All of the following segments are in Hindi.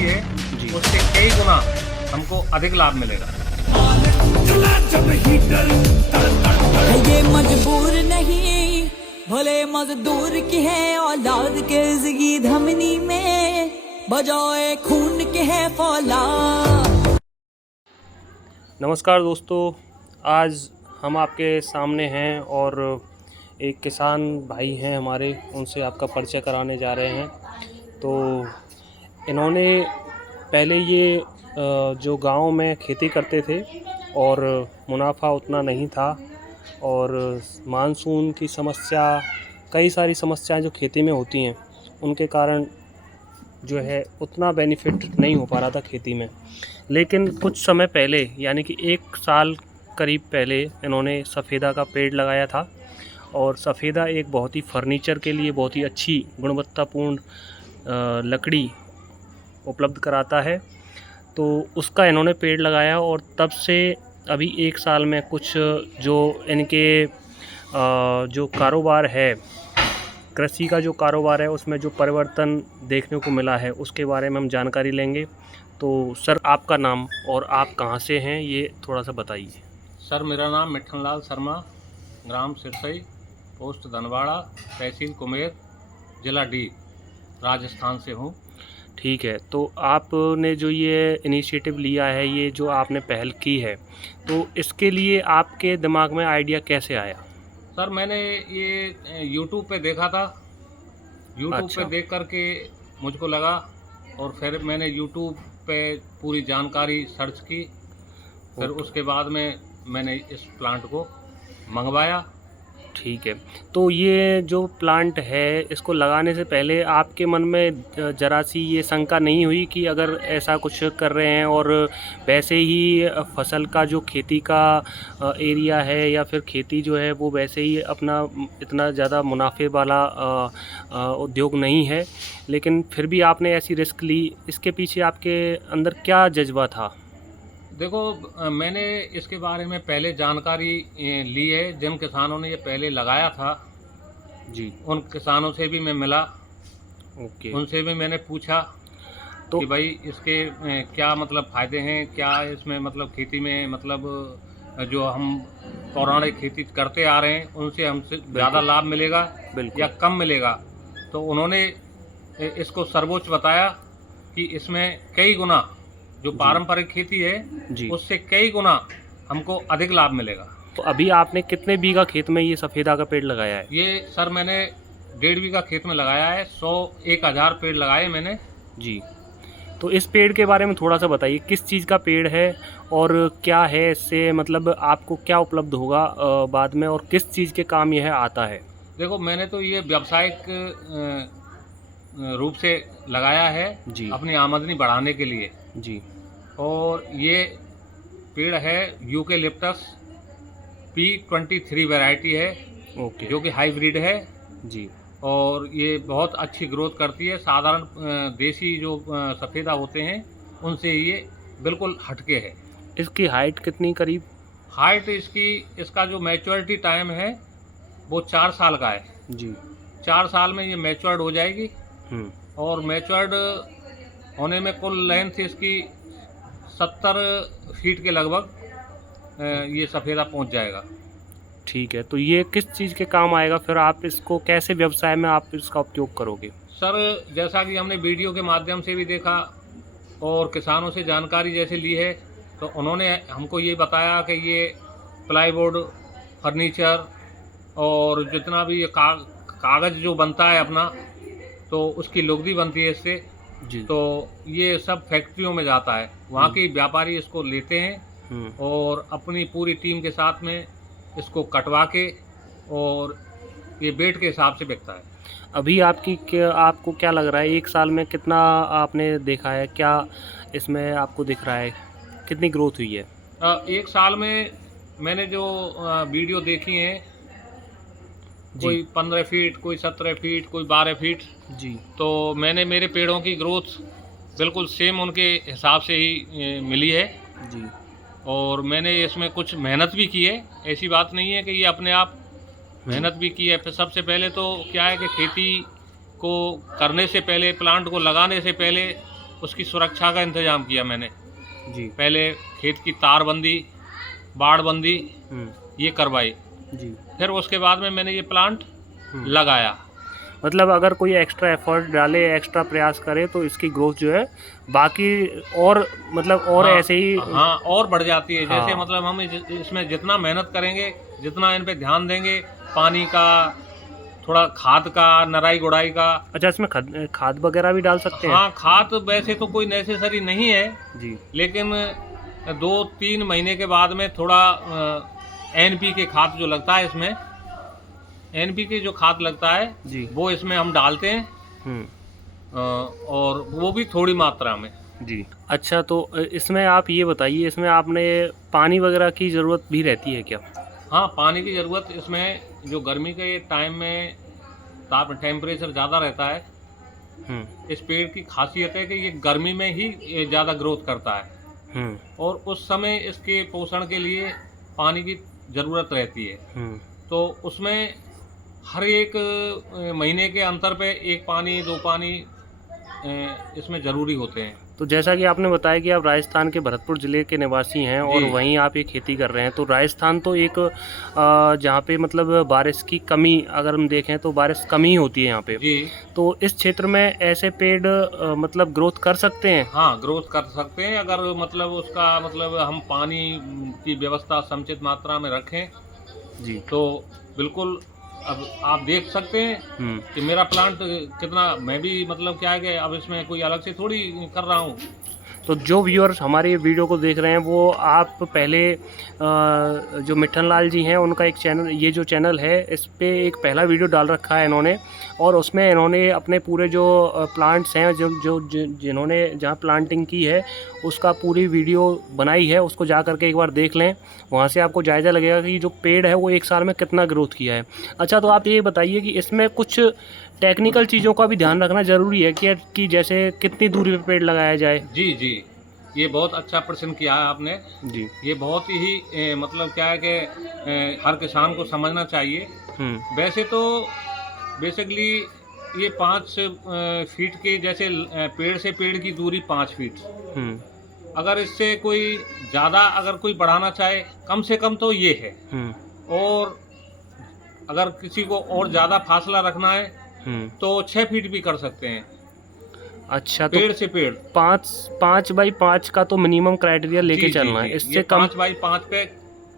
खेती है जी। उससे कई गुना हमको अधिक लाभ मिलेगा। ये मजबूर नहीं भले मजदूर की है औलाद के जिगी धमनी में बजाए खून के है फौलाद। नमस्कार दोस्तों, आज हम आपके सामने हैं और एक किसान भाई हैं हमारे, उनसे आपका परिचय कराने जा रहे हैं। तो इन्होंने पहले ये जो गांव में खेती करते थे और मुनाफा उतना नहीं था और मानसून की समस्या, कई सारी समस्याएं जो खेती में होती हैं उनके कारण जो है उतना बेनिफिट नहीं हो पा रहा था खेती में। लेकिन कुछ समय पहले, यानी कि 1 साल करीब पहले, इन्होंने सफ़ेदा का पेड़ लगाया था। और सफ़ेदा एक बहुत ही फर्नीचर के लिए बहुत ही अच्छी गुणवत्तापूर्ण लकड़ी उपलब्ध कराता है। तो उसका इन्होंने पेड़ लगाया और तब से अभी 1 साल में कुछ जो इनके जो कारोबार है, कृषि का जो कारोबार है, उसमें जो परिवर्तन देखने को मिला है उसके बारे में हम जानकारी लेंगे। तो सर, आपका नाम और आप कहाँ से हैं ये थोड़ा सा बताइए। सर, मेरा नाम मिठन लाल शर्मा, ग्राम सिरसई, पोस्ट धनवाड़ा, तहसील कुमेर, जिला डी, राजस्थान से हूँ। ठीक है, तो आपने जो ये इनिशिएटिव लिया है, ये जो आपने पहल की है, तो इसके लिए आपके दिमाग में आइडिया कैसे आया? सर, मैंने ये यूट्यूब पे देखा था। यूट्यूब अच्छा। पे देख करके मुझको लगा और फिर मैंने यूट्यूब पे पूरी जानकारी सर्च की। फिर ओके। उसके बाद में मैंने इस प्लांट को मंगवाया। ठीक है, तो ये जो प्लांट है, इसको लगाने से पहले आपके मन में ज़रा सी ये शंका नहीं हुई कि अगर ऐसा कुछ कर रहे हैं और वैसे ही फसल का जो खेती का एरिया है या फिर खेती जो है वो वैसे ही अपना इतना ज़्यादा मुनाफे वाला उद्योग नहीं है, लेकिन फिर भी आपने ऐसी रिस्क ली, इसके पीछे आपके अंदर क्या जज्बा था? देखो, मैंने इसके बारे में पहले जानकारी ली है। जिन किसानों ने ये पहले लगाया था, जी। उन किसानों से भी मैं मिला। ओके। उनसे भी मैंने पूछा तो कि भाई इसके क्या मतलब फ़ायदे हैं, क्या इसमें मतलब खेती में मतलब जो हम पौराणिक खेती करते आ रहे हैं उनसे हमसे ज़्यादा लाभ मिलेगा बिल्कुल। या कम मिलेगा। तो उन्होंने इसको सर्वोच्च बताया कि इसमें कई गुना जो पारंपरिक खेती है जी। उससे कई गुना हमको अधिक लाभ मिलेगा। तो अभी आपने कितने बीघा खेत में ये सफ़ेदा का पेड़ लगाया है? ये सर मैंने 1.5 बीघा खेत में लगाया है। 1,000 पेड़ लगाए मैंने। जी। तो इस पेड़ के बारे में थोड़ा सा बताइए, किस चीज़ का पेड़ है और क्या है इससे, मतलब आपको क्या उपलब्ध होगा बाद में, और किस चीज़ के काम यह आता है? देखो, मैंने तो ये व्यावसायिक रूप से लगाया है जी। अपनी आमदनी बढ़ाने के लिए। जी। और ये पेड़ है यूकेलिप्टस P23 वैरायटी है, ओके। जो कि हाइब्रिड है। जी। और ये बहुत अच्छी ग्रोथ करती है। साधारण देसी जो सफ़ेदा होते हैं उनसे ये बिल्कुल हटके है। इसकी हाइट कितनी करीब? हाइट इसका जो मैच्योरिटी टाइम है वो 4 साल का है। जी। 4 साल में ये मैच्योर्ड हो जाएगी। हम्म। और मैच्योर्ड होने में कुल लेंथ इसकी 70 फीट के लगभग ये सफ़ेदा पहुंच जाएगा। ठीक है, तो ये किस चीज़ के काम आएगा फिर? आप इसको कैसे व्यवसाय में आप इसका उपयोग करोगे? सर, जैसा कि हमने वीडियो के माध्यम से भी देखा और किसानों से जानकारी जैसे ली है, तो उन्होंने हमको ये बताया कि ये प्लाईवुड, फर्नीचर और जितना भी ये कागज़ जो बनता है अपना, तो उसकी लुगदी बनती है इससे। जी। तो ये सब फैक्ट्रियों में जाता है, वहाँ के व्यापारी इसको लेते हैं और अपनी पूरी टीम के साथ में इसको कटवा के और ये वेट के हिसाब से बिकता है। अभी आपको क्या लग रहा है, 1 साल में कितना आपने देखा है, क्या इसमें आपको दिख रहा है, कितनी ग्रोथ हुई है? 1 साल में मैंने जो वीडियो देखी हैं, कोई 15 फीट, कोई 17 फीट, कोई 12 फीट। जी। तो मैंने मेरे पेड़ों की ग्रोथ बिल्कुल सेम उनके हिसाब से ही मिली है। जी। और मैंने इसमें कुछ मेहनत भी की है। ऐसी बात नहीं है कि ये अपने आप, मेहनत भी की है। फिर सबसे पहले तो क्या है कि खेती को करने से पहले, प्लांट को लगाने से पहले उसकी सुरक्षा का इंतजाम किया मैंने। जी पहले खेत की तारबंदी, बाड़बंदी ये करवाई, जी। फिर उसके बाद में मैंने ये प्लांट लगाया। मतलब अगर कोई एक्स्ट्रा एफर्ट डाले, एक्स्ट्रा प्रयास करे तो इसकी ग्रोथ जो है बाकी और मतलब और हाँ, ऐसे ही हाँ और बढ़ जाती है। जैसे हाँ। मतलब हम इसमें जितना मेहनत करेंगे, जितना इन पे ध्यान देंगे, पानी का, थोड़ा खाद का, नराई गुड़ाई का। अच्छा, इसमें खाद वगैरह भी डाल सकते हैं? हाँ, खाद वैसे तो कोई नेसेसरी नहीं है जी। लेकिन 2-3 महीने के बाद में थोड़ा NPK खाद जो लगता है इसमें, NPK जो खाद लगता है जी। वो इसमें हम डालते हैं और वो भी थोड़ी मात्रा में। जी। अच्छा, तो इसमें आप ये बताइए, इसमें आपने पानी वगैरह की ज़रूरत भी रहती है क्या? हाँ, पानी की ज़रूरत इसमें, जो गर्मी के टाइम में टेम्परेचर ज़्यादा रहता है, इस पेड़ की खासियत है कि ये गर्मी में ही ज़्यादा ग्रोथ करता है और उस समय इसके पोषण के लिए पानी की ज़रूरत रहती है। तो उसमें हर एक महीने के अंतर पे 1 पानी 2 पानी इसमें ज़रूरी होते हैं। तो जैसा कि आपने बताया कि आप राजस्थान के भरतपुर ज़िले के निवासी हैं और वहीं आप ये खेती कर रहे हैं, तो राजस्थान तो एक जहाँ पे मतलब बारिश की कमी, अगर हम देखें तो बारिश कमी होती है यहाँ पे। जी। तो इस क्षेत्र में ऐसे पेड़ मतलब ग्रोथ कर सकते हैं? हाँ, ग्रोथ कर सकते हैं अगर मतलब उसका मतलब हम पानी की व्यवस्था समुचित मात्रा में रखें जी। तो बिल्कुल। अब आप देख सकते हैं कि मेरा प्लांट कितना, मैं भी मतलब क्या है कि अब इसमें कोई अलग से थोड़ी कर रहा हूँ। तो जो व्यूअर्स हमारे वीडियो को देख रहे हैं वो आप पहले जो मिठन लाल जी हैं उनका एक चैनल, ये जो चैनल है इस पे एक पहला वीडियो डाल रखा है इन्होंने, और उसमें इन्होंने अपने पूरे जो प्लांट्स हैं जिन्होंने जहाँ प्लांटिंग की है उसका पूरी वीडियो बनाई है, उसको जा करके एक बार देख लें। वहाँ से आपको जायज़ा लगेगा कि जो पेड़ है वो 1 साल में कितना ग्रोथ किया है। अच्छा, तो आप ये बताइए कि इसमें कुछ टेक्निकल चीज़ों का भी ध्यान रखना ज़रूरी है कि जैसे कितनी दूरी पे पेड़ लगाया जाए? जी जी, ये बहुत अच्छा प्रश्न किया है आपने जी। ये बहुत ही मतलब क्या है कि हर किसान को समझना चाहिए। वैसे तो बेसिकली ये 5 फीट के, जैसे पेड़ से पेड़ की दूरी 5 फीट। अगर इससे कोई ज़्यादा अगर कोई बढ़ाना चाहे, कम से कम तो ये है। और अगर किसी को और ज़्यादा फासला रखना है तो 6 फीट भी कर सकते हैं। अच्छा, तो पेड़ से पेड़ 5 बाई 5 का तो मिनिमम क्राइटेरिया लेके चलना है, इससे कम 5 बाई 5 पे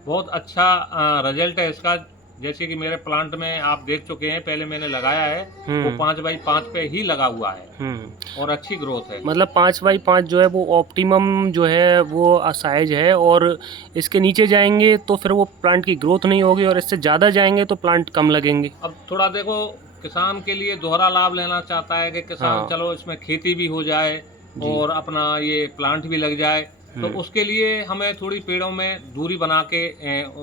बहुत अच्छा रिजल्ट है इसका। जैसे कि मेरे प्लांट में आप देख चुके हैं, पहले मैंने लगाया है वो 5 बाई 5 पे ही लगा हुआ है और अच्छी ग्रोथ है। मतलब 5 बाई 5 जो है वो ऑप्टिमम जो है वो साइज है, और इसके नीचे जाएंगे तो फिर वो प्लांट की ग्रोथ नहीं होगी, और इससे ज़्यादा जाएंगे तो प्लांट कम लगेंगे। अब थोड़ा देखो, किसान के लिए दोहरा लाभ लेना चाहता है कि किसान चलो इसमें खेती भी हो जाए और अपना ये प्लांट भी लग जाए, तो उसके लिए हमें थोड़ी पेड़ों में दूरी बना के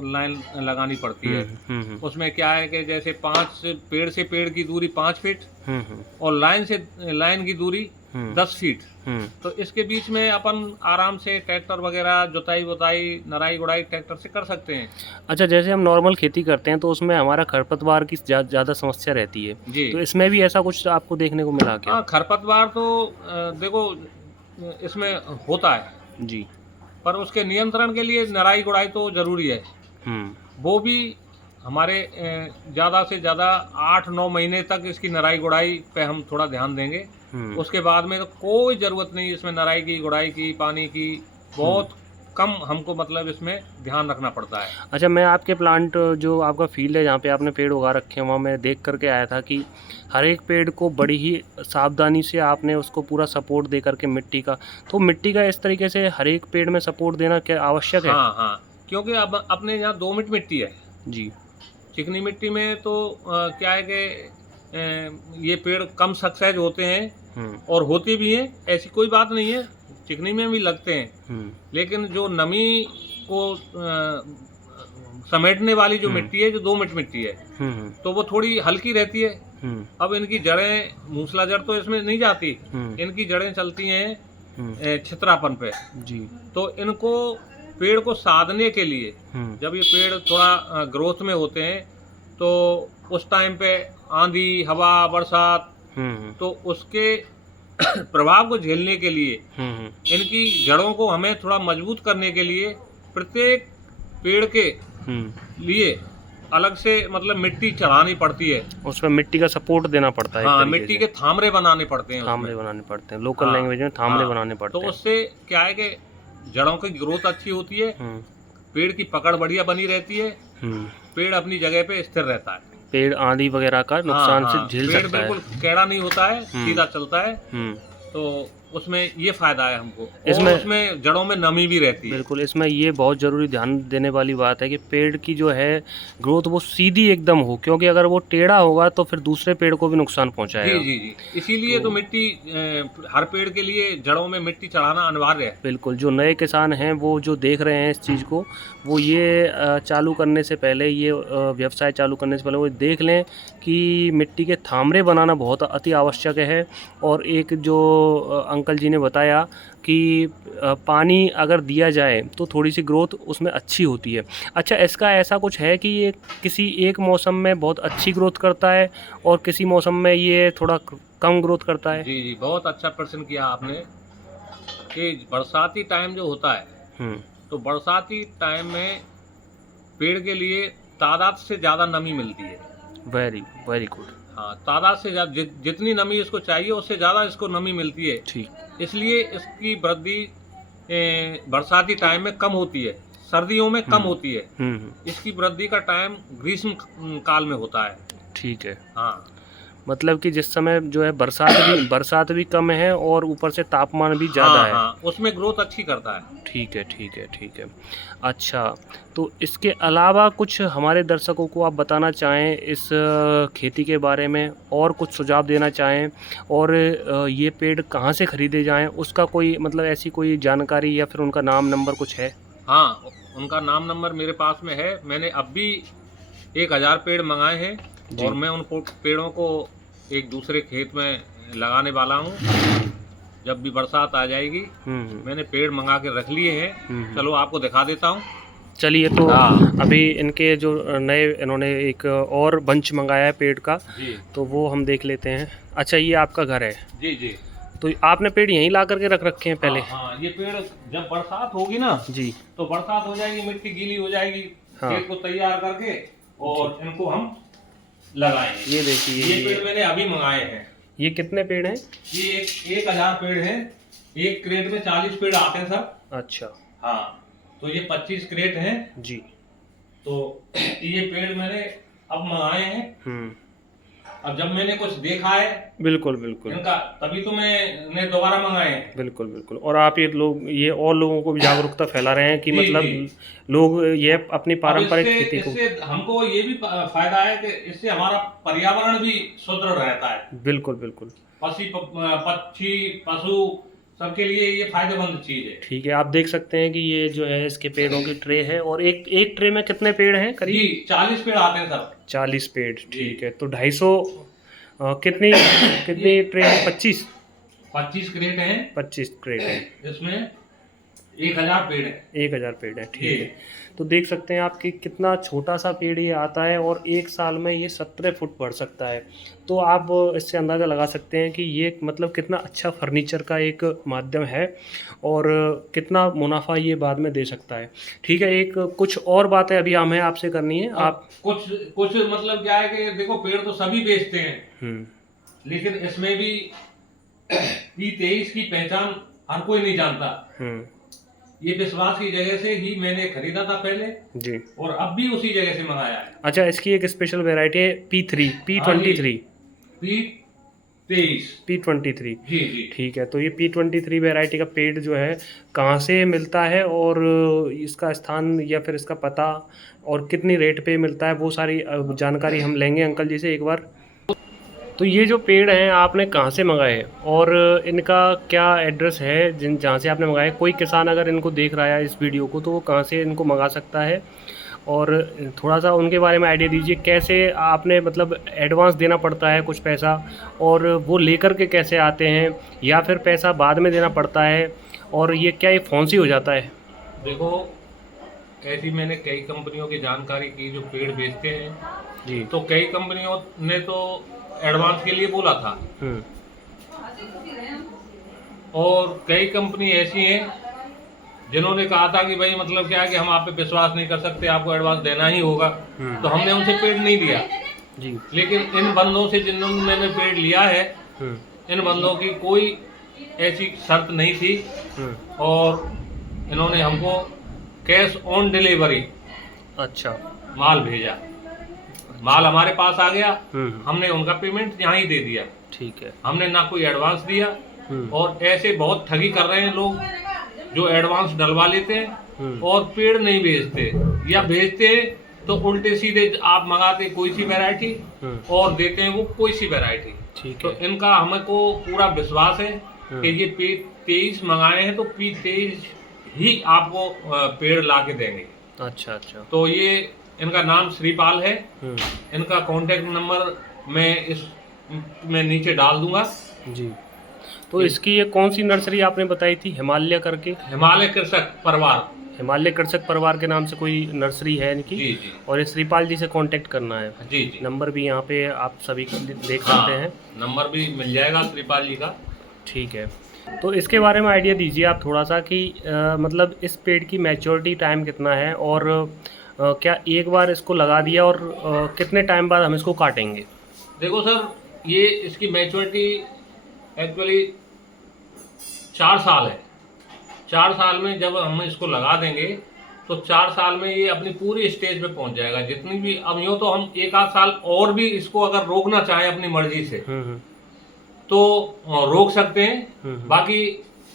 लाइन लगानी पड़ती है। उसमें क्या है कि जैसे 5 पेड़ से पेड़ की दूरी 5 फीट और लाइन से लाइन की दूरी 10 फीट। तो इसके बीच में अपन आराम से ट्रैक्टर वगैरह जुताई वुताई, नराई गुड़ाई ट्रैक्टर से कर सकते हैं। अच्छा, जैसे हम नॉर्मल खेती करते हैं तो उसमें हमारा खरपतवार की ज़्यादा समस्या रहती है जी। तो इसमें भी ऐसा कुछ आपको देखने को मिला क्या? हाँ, खरपतवार तो देखो इसमें होता है जी, पर उसके नियंत्रण के लिए नराई गुड़ाई तो जरूरी है। वो भी हमारे ज़्यादा से ज़्यादा 8-9 महीने तक इसकी नराई गुड़ाई पे हम थोड़ा ध्यान देंगे। उसके बाद में तो कोई ज़रूरत नहीं इसमें नराई की, गुड़ाई की, पानी की, बहुत कम हमको मतलब इसमें ध्यान रखना पड़ता है। अच्छा, मैं आपके प्लांट जो आपका फील्ड है जहाँ पे आपने पेड़ उगा रखे हैं वहाँ मैं देख करके आया था कि हर एक पेड़ को बड़ी ही सावधानी से आपने उसको पूरा सपोर्ट दे करके मिट्टी का, तो मिट्टी का इस तरीके से हर एक पेड़ में सपोर्ट देना क्या आवश्यक है? हाँ हाँ, क्योंकि अब अपने यहाँ दोमट मिट्टी है जी। चिकनी मिट्टी में तो क्या है कि ये पेड़ कम सक्सेस होते हैं और होते भी हैं, ऐसी कोई बात नहीं है, चिकनी में भी लगते हैं। लेकिन जो नमी को समेटने वाली जो मिट्टी है, जो दोमट मिट्टी है, तो वो थोड़ी हल्की रहती है। अब इनकी जड़ें, मूसला जड़ तो इसमें नहीं जाती, इनकी जड़ें चलती हैं छितरापन पे जी। तो इनको पेड़ को साधने के लिए जब ये पेड़ थोड़ा ग्रोथ में होते हैं तो उस टाइम पे आंधी, हवा, बरसात, तो उसके प्रभाव को झेलने के लिए, हम्म, इनकी जड़ों को हमें थोड़ा मजबूत करने के लिए प्रत्येक पेड़ के लिए अलग से मतलब मिट्टी चढ़ानी पड़ती है। उसमें मिट्टी का सपोर्ट देना पड़ता है। हाँ, मिट्टी के थामरे बनाने पड़ते हैं, थामरे बनाने पड़ते हैं, लोकल हाँ, लैंग्वेज में थामरे हाँ, बनाने पड़ते तो हैं। उससे क्या है कि जड़ों की ग्रोथ अच्छी होती है, पेड़ की पकड़ बढ़िया बनी रहती है, पेड़ अपनी जगह पे स्थिर रहता है, पेड़ आंधी वगैरह का नुकसान हाँ, से झेल पेड़ सकता है। बिल्कुल टेढ़ा नहीं होता है, सीधा चलता है। तो उसमें ये फायदा है हमको, और उसमें जड़ों में नमी भी रहती है। बिल्कुल, इसमें ये बहुत ज़रूरी ध्यान देने वाली बात है कि पेड़ की जो है ग्रोथ वो सीधी एकदम हो, क्योंकि अगर वो टेढ़ा होगा तो फिर दूसरे पेड़ को भी नुकसान पहुंचाएगा। जी जी जी, इसीलिए तो मिट्टी हर पेड़ के लिए जड़ों में मिट्टी चढ़ाना अनिवार्य है। बिल्कुल, जो नए किसान हैं वो जो देख रहे हैं इस चीज़ को, वो ये चालू करने से पहले, ये व्यवसाय चालू करने से पहले वो देख लें कि मिट्टी के थामरे बनाना बहुत अति आवश्यक है। और एक जो अंकल जी ने बताया कि पानी अगर दिया जाए तो थोड़ी सी ग्रोथ उसमें अच्छी होती है। अच्छा, इसका ऐसा कुछ है कि ये किसी एक मौसम में बहुत अच्छी ग्रोथ करता है और किसी मौसम में ये थोड़ा कम ग्रोथ करता है? जी जी, बहुत अच्छा प्रश्न किया आपने कि बरसाती टाइम जो होता है, तो बरसाती टाइम में पेड़ के लिए तादाद से ज़्यादा नमी मिलती है। Very very good. हाँ, तादाद से ज़्यादा जितनी नमी इसको चाहिए उससे ज़्यादा इसको नमी मिलती है। ठीक, इसलिए इसकी वृद्धि बरसाती टाइम में कम होती है, सर्दियों में कम होती है। इसकी वृद्धि का टाइम ग्रीष्म काल में होता है। ठीक है। हाँ, मतलब कि जिस समय जो है बरसात भी कम है और ऊपर से तापमान भी ज़्यादा है। हाँ, उसमें ग्रोथ अच्छी करता है। ठीक है, ठीक है, ठीक है। अच्छा, तो इसके अलावा कुछ हमारे दर्शकों को आप बताना चाहें इस खेती के बारे में, और कुछ सुझाव देना चाहें, और ये पेड़ कहाँ से ख़रीदे जाएं, उसका कोई मतलब ऐसी कोई जानकारी या फिर उनका नाम नंबर कुछ है? हाँ, उनका नाम नंबर मेरे पास में है। मैंने अब भी 1000 पेड़ मंगाए हैं और मैं उन पेड़ों को एक दूसरे खेत में लगाने वाला हूँ। जब भी बरसात आ जाएगी मैंने पेड़ मंगा के रख लिए हैं। चलो आपको दिखा देता हूँ। चलिए, तो अभी इनके जो नए इन्होंने एक और बंच मंगाया है पेड़ का, तो वो हम देख लेते हैं। अच्छा, ये आपका घर है? जी जी। तो आपने पेड़ यहीं ला करके रख रखे हैं पहले? हाँ, ये पेड़ जब बरसात होगी ना जी, तो बरसात हो जाएगी, मिट्टी गीली हो जाएगी, खेत को तैयार करके और इनको हम लगाएंगे। ये देखिए, ये पेड़ मैंने अभी मंगाए हैं। ये कितने पेड़ हैं? ये 1000 पेड़ हैं। एक क्रेट में 40 पेड़ आते हैं सर। अच्छा, हाँ, तो ये 25 क्रेट हैं जी। तो ये पेड़ मैंने अब मंगाए हैं। अब जब मैंने कुछ देखा है बिल्कुल बिल्कुल इनका, तभी तो मैंने दोबारा मंगाए हैं। बिल्कुल बिल्कुल। और आप ये और लोगों को भी जागरूकता फैला रहे हैं कि मतलब लोग ये अपनी पारंपरिक खेती को, इससे हमको ये भी फायदा है कि इससे हमारा पर्यावरण भी सुदृढ़ रहता है। बिल्कुल बिल्कुल। पक्षी पशु सबके लिए ये फायदेमंद चीज है। ठीक है, आप देख सकते हैं कि ये जो है इसके पेड़ों की ट्रे है, और एक ट्रे में कितने पेड़ हैं करीब? जी, 40 पेड़ आते हैं सर। 40 पेड़, ठीक है। तो 250 कितनी ट्रे है? 25 क्रेट हैं। 25 क्रेट है, इसमें 1000 पेड़ है। 1000 पेड़ है, ठीक है। तो देख सकते हैं आप कि कितना छोटा सा पेड़ ये आता है और एक साल में ये 17 फुट बढ़ सकता है। तो आप इससे अंदाज़ा लगा सकते हैं कि ये मतलब कितना अच्छा फर्नीचर का एक माध्यम है और कितना मुनाफा ये बाद में दे सकता है। ठीक है, एक कुछ और बातें अभी हमें आपसे करनी है। आप कुछ मतलब क्या है कि देखो, पेड़ तो सभी बेचते हैं, लेकिन इसमें भी P23 की पहचान हर कोई नहीं जानता। ये विश्वास की जगह से ही मैंने खरीदा था पहले जी, और अब भी उसी जगह से मंगाया है। अच्छा, इसकी एक स्पेशल वेराइटी है P23 P23 जी जी, ठीक है। तो ये P23 वेराइटी का पेड़ जो है कहाँ से मिलता है और इसका स्थान या फिर इसका पता और कितनी रेट पे मिलता है, वो सारी जानकारी हम लेंगे अंकल जी से एक बार। तो ये जो पेड़ हैं आपने कहाँ से मंगाए और इनका क्या एड्रेस है जहाँ से आपने मंगाए? कोई किसान अगर इनको देख रहा है इस वीडियो को तो वो कहाँ से इनको मंगा सकता है, और थोड़ा सा उनके बारे में आइडिया दीजिए। कैसे आपने मतलब एडवांस देना पड़ता है कुछ पैसा, और वो लेकर के कैसे आते हैं, या फिर पैसा बाद में देना पड़ता है, और ये क्या ये फौंसी हो जाता है? देखो, ऐसी मैंने कई कंपनियों की जानकारी की जो पेड़ बेचते हैं जी, तो कई कंपनियों ने तो एडवांस के लिए बोला था, और कई कंपनी ऐसी हैं जिन्होंने कहा था कि भाई मतलब क्या है कि हम आप पे विश्वास नहीं कर सकते, आपको एडवांस देना ही होगा। तो हमने उनसे पेड़ नहीं लिया जी। लेकिन इन बंदों से जिन्होंने मैंने पेड़ लिया है, इन बंदों की कोई ऐसी शर्त नहीं थी और इन्होंने हमको कैश ऑन डिलीवरी अच्छा माल भेजा। माल हमारे पास आ गया, हमने उनका पेमेंट यहाँ ही दे दिया। ठीक है। हमने ना कोई एडवांस दिया। और ऐसे बहुत ठगी कर रहे हैं लोग जो एडवांस डलवा लेते हैं और पेड़ नहीं भेजते, या भेजते हैं तो उल्टे सीधे आप मंगाते कोई सी वैरायटी और देते हैं वो कोई सी वैरायटी। ठीक तो है। इनका हमको पूरा विश्वास है कि ये पेड़ 23 मंगाए हैं तो 23 ही आपको पेड़ ला के देंगे। अच्छा अच्छा। तो ये इनका नाम श्रीपाल है। इनका कॉन्टेक्ट नंबर मैं इस में नीचे डाल दूंगा जी। तो इसकी ये कौन सी नर्सरी आपने बताई थी, हिमालय करके? हिमालय कृषक परिवार। हिमालय कृषक परिवार के नाम से कोई नर्सरी है इनकी? जी जी। और इस श्रीपाल जी से कांटेक्ट करना है। जी जी। नंबर भी यहाँ पे आप सभी देख हाँ, सकते हैं। नंबर भी मिल जाएगा श्रीपाल जी का। ठीक है। तो इसके बारे में आइडिया दीजिए आप थोड़ा सा कि मतलब इस पेड़ की मैच्योरिटी टाइम कितना है और क्या एक बार इसको लगा दिया और कितने टाइम बाद हम इसको काटेंगे? देखो सर, ये इसकी मैच्योरिटी एक्चुअली 4 साल है। 4 साल में जब हम इसको लगा देंगे तो 4 साल में ये अपनी पूरी स्टेज पे पहुंच जाएगा। जितनी भी अब यूँ तो हम 1 आध साल और भी इसको अगर रोकना चाहें अपनी मर्जी से तो रोक सकते हैं। बाकी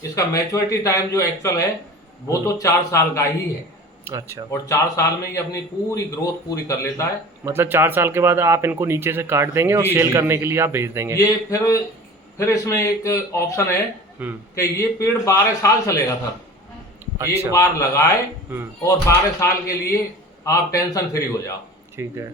इसका मैच्योरिटी टाइम जो एक्चुअल है वो तो 4 साल का ही है। अच्छा। और 4 साल में ये अपनी पूरी ग्रोथ पूरी कर लेता है। मतलब 4 साल के बाद आप इनको नीचे से काट देंगे और जी, सेल जी, करने जी। के लिए आप भेज देंगे? ये फिर इसमें एक ऑप्शन है कि ये पेड़ 12 साल चलेगा सर। अच्छा। एक बार लगाए और 12 साल के लिए आप टेंशन फ्री हो जाओ। ठीक है।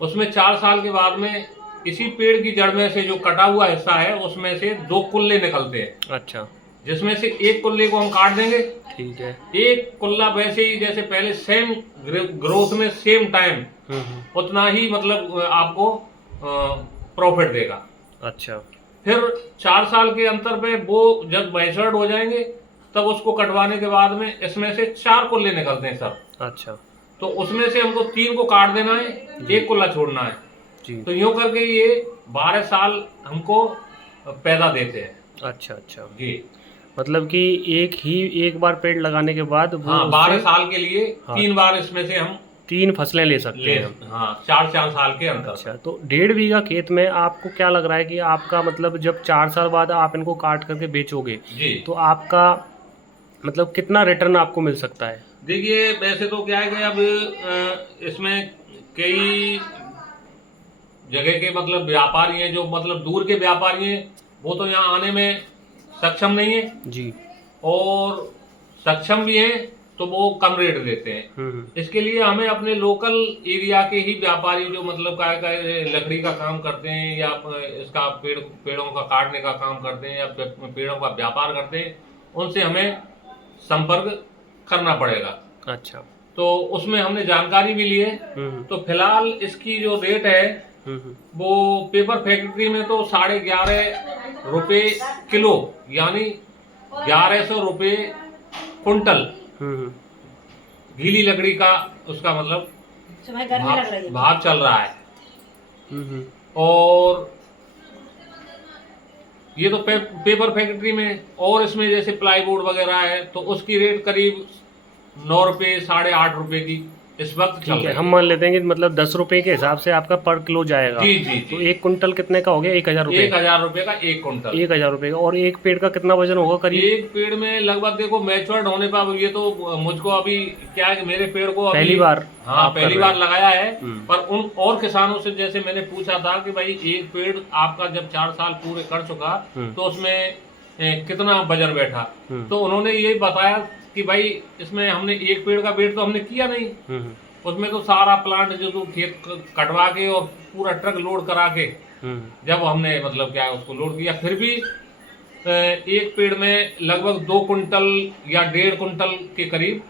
उसमें 4 साल के बाद में इसी पेड़ की जड़ में से जो कटा हुआ हिस्सा है उसमें से 2 कुल्ले निकलते हैं। अच्छा। जिसमें से एक कुल्ले को हम काट देंगे। ठीक है। एक कुल्ला वैसे ही जैसे पहले सेम ग्रोथ में सेम टाइम उतना ही मतलब आपको प्रॉफिट देगा। अच्छा। फिर 4 साल के अंतर पे वो जब मैच्योर्ड हो जाएंगे तब उसको कटवाने के बाद में इसमें से 4 कुल्ले निकलते हैं सर। अच्छा। तो उसमें से हमको 3 को काट देना है, 1 कुल्ला छोड़ना है जी। तो यूं करके ये 12 साल हमको पैदा देते हैं। अच्छा अच्छा जी। मतलब कि एक बार पेड़ लगाने के बाद वो हाँ, 12 साल के लिए 3 बार इसमें से हम 3 फसलें ले सकते हैं। हाँ, 4 साल के अंदर। अच्छा। तो 1.5 बीघा खेत में आपको क्या लग रहा है कि आपका मतलब जब 4 साल बाद आप इनको काट करके बेचोगे जी, तो आपका मतलब कितना रिटर्न आपको मिल सकता है? देखिए वैसे तो क्या है कि अब इसमें कई जगह के मतलब व्यापारी हैं जो मतलब दूर के व्यापारी हैं, वो तो यहाँ आने में सक्षम नहीं है जी। और सक्षम भी हैं तो वो कम रेट देते हैं। इसके लिए हमें अपने लोकल एरिया के ही व्यापारी जो मतलब का लकड़ी का काम करते हैं या इसका पेड़ों का काटने का काम करते हैं या पेड़ों का व्यापार करते हैं, उनसे हमें संपर्क करना पड़ेगा। अच्छा। तो उसमें हमने जानकारी भी ली है। तो फिलहाल इसकी जो रेट है वो पेपर फैक्ट्री में तो 11.5 रुपए किलो यानी 1100 रुपए कुंटल गीली लकड़ी का उसका मतलब भाव चल रहा है। और ये तो पेपर फैक्ट्री में, और इसमें जैसे प्लाईवुड वगैरह है तो उसकी रेट करीब 9 रुपए 8.5 रुपए की इस वक्त चल ठीक है। रही हम मान लेते हैं कि मतलब 10 रुपए के हिसाब से आपका पर किलो जाएगा। जी जी तो जी। 1 कुंटल कितने का हो गया? 1000 रुपए। 1000 रुपए का 1 कुंटल। 1000 रुपए का। और एक पेड़ का कितना वजन होगा करीब? एक पेड़ में लगभग देखो मैच्योर्ड होने पर ये तो मुझको अभी क्या है कि मेरे पेड़ को अभी पहली बार हाँ आप कर पहली रहे बार हैं। लगाया है। पर उन और किसानों से जैसे मैंने पूछा था कि भाई एक पेड़ आपका जब 4 साल पूरे कर चुका तो उसमें कितना वजन बैठा, तो उन्होंने यही बताया कि भाई इसमें हमने एक पेड़ का वेट तो हमने किया नहीं, उसमें तो सारा प्लांट जो खेत कटवा के और पूरा ट्रक लोड करा के जब हमने मतलब क्या है उसको लोड किया, फिर भी एक पेड़ में लगभग 2 कुंटल या 1.5 कुंटल के करीब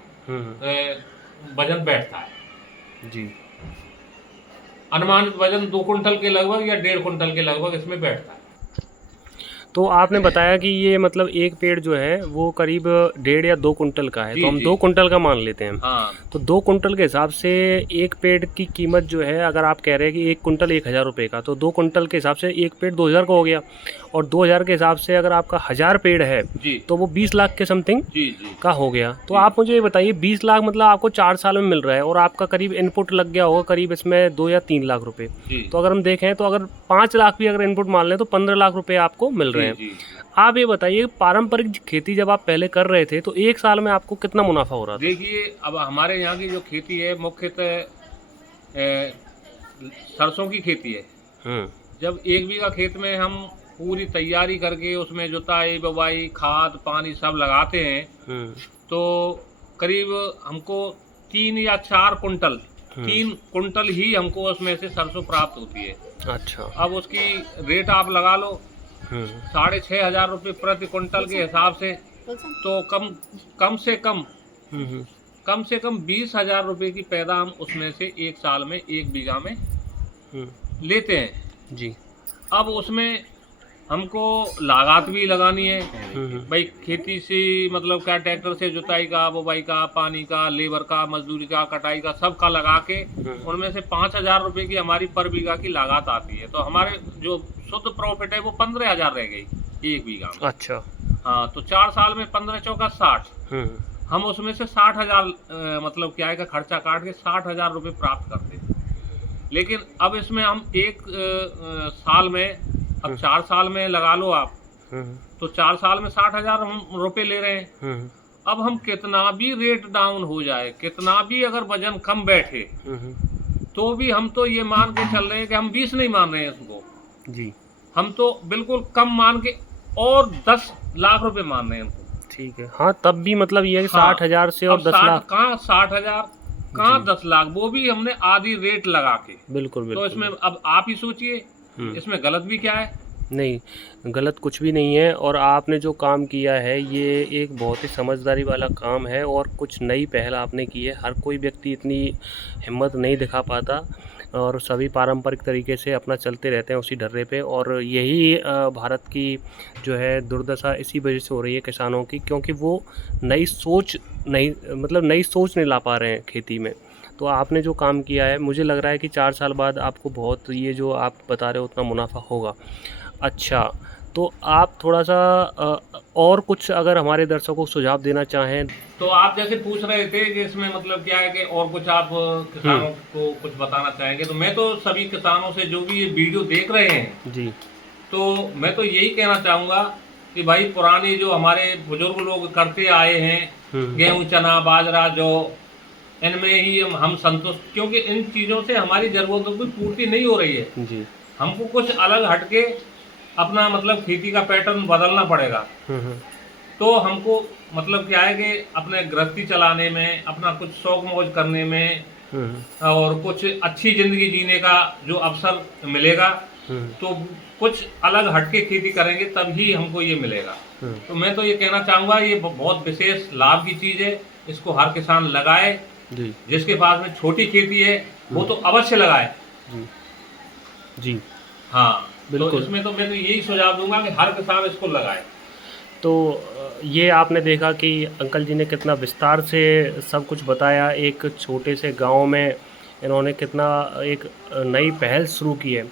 वजन बैठता है जी। अनुमानित वजन 2 कुंटल के लगभग या 1.5 कुंटल के लगभग इसमें बैठता है। तो आपने बताया कि ये मतलब एक पेड़ जो है वो करीब 1.5 या 2 कुंटल का है, जी, तो हम जी। 2 कुंटल का मान लेते हैं। हाँ तो 2 कुंटल के हिसाब से एक पेड़ की कीमत जो है, अगर आप कह रहे हैं कि 1 कुंटल 1000 रुपये का, तो 2 कुंटल के हिसाब से एक पेड़ 2000 का हो गया। और 2000 के हिसाब से अगर आपका 1000 पेड़ है जी तो वो 20 लाख के समथिंग जी जी का हो गया। तो आप मुझे ये बताइए, 20 लाख मतलब आपको 4 साल में मिल रहा है और आपका करीब इनपुट लग गया होगा करीब इसमें 2 या 3 लाख रुपए। जी तो अगर हम देखें तो अगर 5 लाख भी अगर इनपुट मान लें तो 15 लाख रुपए आपको मिल रहे हैं। जी आप ये बताइए, पारंपरिक खेती जब आप पहले कर रहे थे तो एक साल में आपको कितना मुनाफा हो रहा था? देखिए, अब हमारे यहाँ की जो खेती है मुख्यतः सरसों की खेती है। जब 1 बीघा खेत में हम पूरी तैयारी करके उसमें जुताई बुवाई खाद पानी सब लगाते हैं तो करीब हमको 3 या 4 कुंटल 3 कुंटल ही हमको उसमें से सरसों प्राप्त होती है। अच्छा। अब उसकी रेट आप लगा लो 6,500 रुपये प्रति कुंटल के हिसाब से, तो कम से कम 20,000 रुपये की पैदा हम उसमें से एक साल में 1 बीघा में लेते हैं जी। अब उसमें हमको लागत भी लगानी है भाई, खेती से मतलब क्या, ट्रैक्टर से जुताई का बुवाई का पानी का लेबर का मजदूरी का कटाई का सब का लगा के उनमें से 5,000 रुपये की हमारी पर बीघा की लागत आती है। तो हमारे जो शुद्ध प्रॉफिट है वो 15,000 रह गई 1 बीघा में। अच्छा। हाँ, तो 4 साल में 15 चौका 60, हम उसमें से 60,000 मतलब क्या है का खर्चा काट के 60,000 रुपये प्राप्त करते हैं। लेकिन अब इसमें हम एक साल में, अब 4 साल में लगा लो आप, तो 4 साल में 60,000 हम रुपये ले रहे हैं। अब हम कितना भी रेट डाउन हो जाए, कितना भी अगर वजन कम बैठे, तो भी हम तो ये मान के चल रहे हैं कि हम 20 नहीं मान रहे हैं इसको जी। हम तो बिल्कुल कम मान के और 10 लाख रुपए मान रहे हैं इनको। ठीक है। हाँ, तब भी मतलब ये है कि हाँ, 60,000 से और 10 लाख कहाँ 60,000 कहाँ 10 लाख, वो भी हमने आधी रेट लगा के। बिल्कुल तो बिल्कुल। इसमें अब आप ही सोचिए इसमें गलत भी क्या है। नहीं, गलत कुछ भी नहीं है। और आपने जो काम किया है ये एक बहुत ही समझदारी वाला काम है और कुछ नई पहल आपने की है। हर कोई व्यक्ति इतनी हिम्मत नहीं दिखा पाता और सभी पारंपरिक तरीके से अपना चलते रहते हैं उसी ढर्रे पे। और यही भारत की जो है दुर्दशा इसी वजह से हो रही है किसानों की, क्योंकि वो नई सोच नहीं ला पा रहे हैं खेती में। तो आपने जो काम किया है, मुझे लग रहा है कि 4 साल बाद आपको बहुत, ये जो आप बता रहे हो उतना मुनाफा होगा। अच्छा, तो आप थोड़ा सा और कुछ अगर हमारे दर्शकों को सुझाव देना चाहें। तो आप जैसे पूछ रहे थे कि इसमें मतलब क्या है कि और कुछ आप किसानों को कुछ बताना चाहेंगे, तो मैं तो सभी किसानों से जो भी ये वीडियो देख रहे हैं जी, तो मैं तो यही कहना चाहूँगा कि भाई पुरानी जो हमारे बुजुर्ग लोग करते आए हैं गेहूं चना बाजरा जौ, इनमें ही हम संतुष्ट, क्योंकि इन चीज़ों से हमारी ज़रूरतों की पूर्ति नहीं हो रही है जी। हमको कुछ अलग हटके अपना मतलब खेती का पैटर्न बदलना पड़ेगा। तो हमको मतलब क्या है कि अपने गृहस्थी चलाने में, अपना कुछ शौक मौज करने में और कुछ अच्छी जिंदगी जीने का जो अवसर मिलेगा, तो कुछ अलग हटके खेती करेंगे तभी हमको ये मिलेगा। तो मैं तो ये कहना चाहूँगा ये बहुत विशेष लाभ की चीज़ है, इसको हर किसान लगाए। जी जिसके पास में छोटी खेती है वो तो अवश्य लगाए। जी जी। हाँ, बिल्कुल। तो इसमें तो मैं तो यही सुझाव दूंगा कि हर किसान इसको लगाए। तो ये आपने देखा कि अंकल जी ने कितना विस्तार से सब कुछ बताया। एक छोटे से गांव में इन्होंने कितना एक नई पहल शुरू की है।